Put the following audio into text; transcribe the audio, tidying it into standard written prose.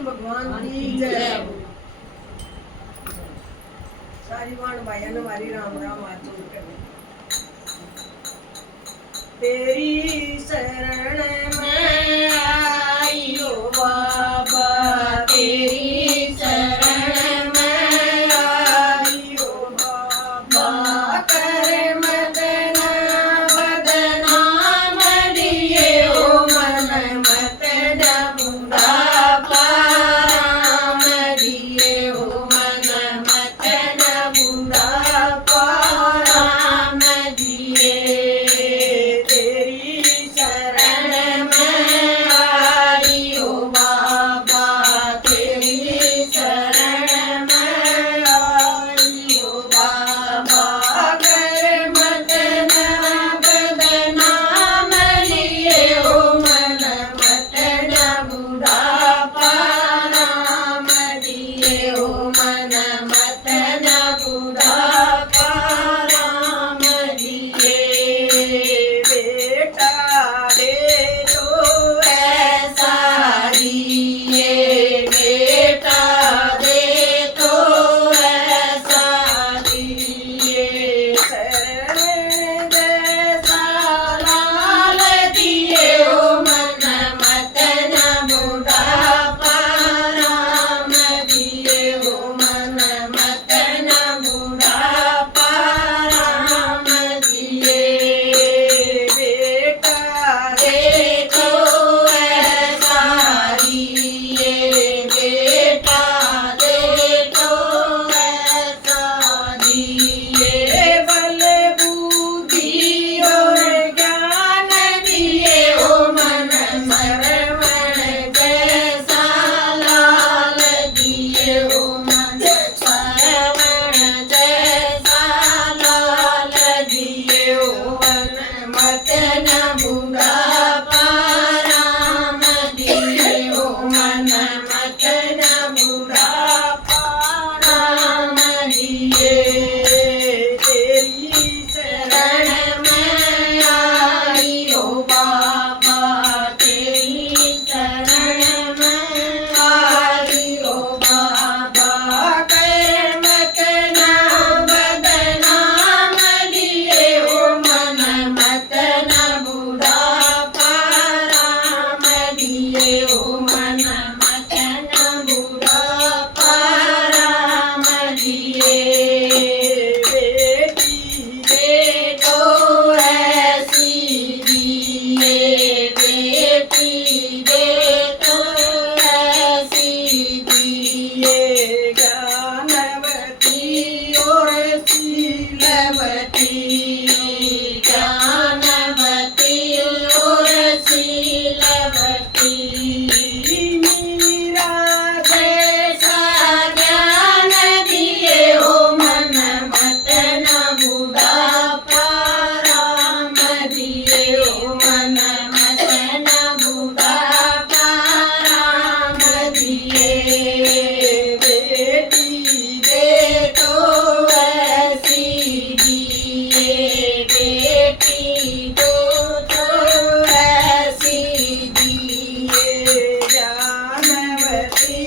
कृष्ण भगवान की जय। सारी वाण भाइयों ने हमारी राम राम हाथ जोड़ कर तेरी शरण में आई हो बाबा, तेरी शरण में आई हो बाबा, कर मदन बदनाम दिए हो मन मत बुढ़ापा, राम दिए हो मन मत बुढ़ापा, राम दिए तेरी शरण में आई हो बाबा, तेरी शरण में आई हो बाबा, कर मदन बदनाम लिए हो मन मत बुढ़ापा, राम दिए हो मन मत बुढ़ापा, राम दिए बेटा दे तो ऐसा दिए, बेटा दे तो ऐसा दिए, शरण जैसा लाल दिए हो मन मत बुढ़ापा, राम दिए हो मन मत बुढ़ापा, राम दिए बेटा दे तो ऐसा दिए, बेटा दे तो ऐसा दिए, बल बुद्धि और ज्ञान दिए हो मन श्रवण जैसा लाल दिए हो मन श्रवण जैसा लाल दिए हो मन मत बुढ़ापा, राम दिए हो मन मत बुढ़ापा, राम दिए तेरी शरण में आई हो बाबा, तेरी शरण में आई हो बाबा, कर मत बदनाम लिए हो मन मत बुढ़ापा, राम दिए हो मन मत बुढ़ापा, राम दिए बेटी दे तो ऐसी दिए, बेटी दे तो ऐसी दिए, ज्ञानवती और शीलवती, ज्ञानवती और शीलवती, मीरा जैसा ज्ञान दिए हो मन मत बुढ़ापा, राम दिए हो मन मत बुढ़ापा, राम दिए बेटी दे तो ऐसी दिए, बेटी दो तो ऐसी दिए, जानवती